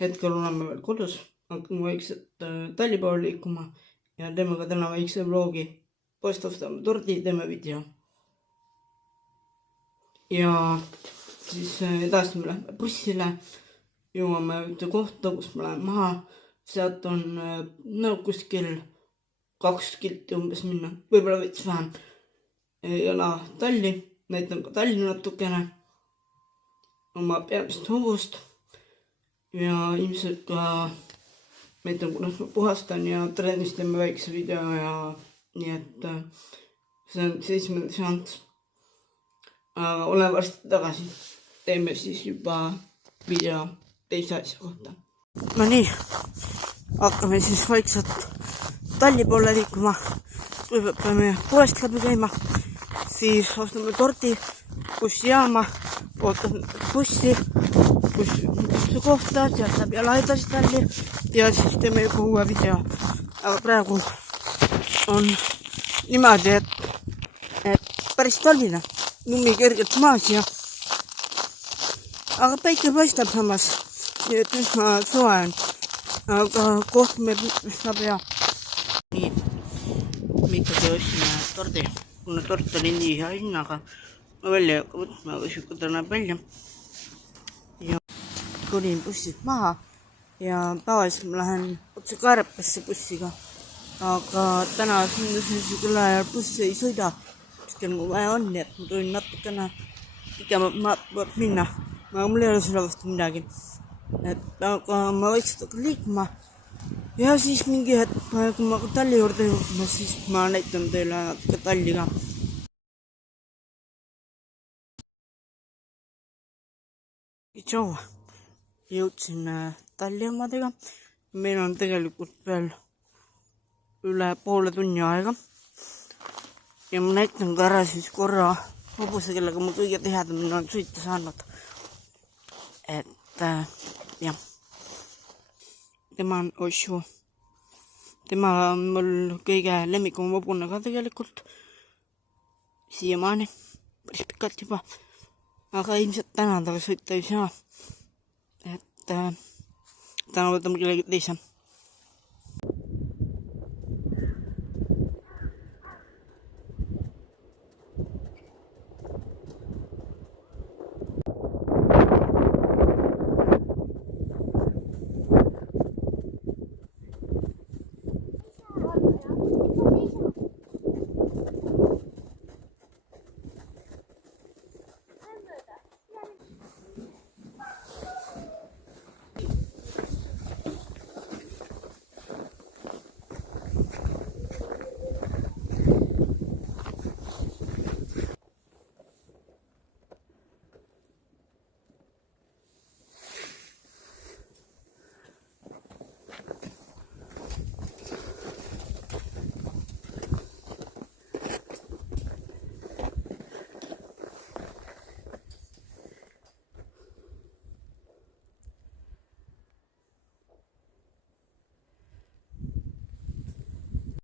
hetkel oleme veel kodus, hakkame vaikselt Talli poole liikuma ja teeme ka täna väikse vlogi. Poest ostame tordi, teeme video. Ja siis edasi me lähme bussile, jõuame ühte kohta, kus me läheme maha. Sealt on kuskil 2 kilti umbes minna, võib-olla veits vähem. Jala Talli, näitan ka Tallinna natukene, oma peamist hobust ja ilmselt ka näitan, kuidas ma puhastan ja trennis teeme väikse video ja nii et see on 7. seanss. Aga olen varsti tagasi. Teeme siis juba video teise asja kohta. No nii, hakkame siis vaikselt Talli poole liikuma. Kõigepealt peame poest läbi käima, siis ostame tordi bussijaama, ootan bussi kohta, sealt läbi jala edasi Talli ja siis teeme juba uue video. Aga praegu on niimoodi, et päris talvine, lumi kergelt maas ja aga päike paistab samas, nii et üsna soe on, aga koht meil üsna pea. Nii, me ikkagi ostsime tordi, kuna tort oli nii hea hinnaga, ma välja ei hakka võtma, aga siuke ta näeb välja. Ja tulin bussist maha ja tavaliselt ma lähen otse Kaarepasse bussiga, aga täna sünduse küll ajal buss ei sõida, kuskel mu vaja on, nii et ma tulin natukene pikemalt maad minna, aga mul ei ole selle vastu midagi. Aga ma vaikselt hakkan liikuma ja siis mingi hetk, kui ma Talli juurde jõudma, siis ma näitan teile natuke Talli ka. Tšau, jõudsin Talli omadega. Meil on tegelikult veel üle poole tunni aega ja ma näitan ka ära siis korra hobuse, kellega ma kõige tihedamini olen sõita saanud. Et jah, tema on Oshu. Tema on mul kõige lemmikum hobune ka tegelikult siiamaani, päris pikalt juba, aga ilmselt täna taga sõita ei saa, et täna võtame kellegi teise.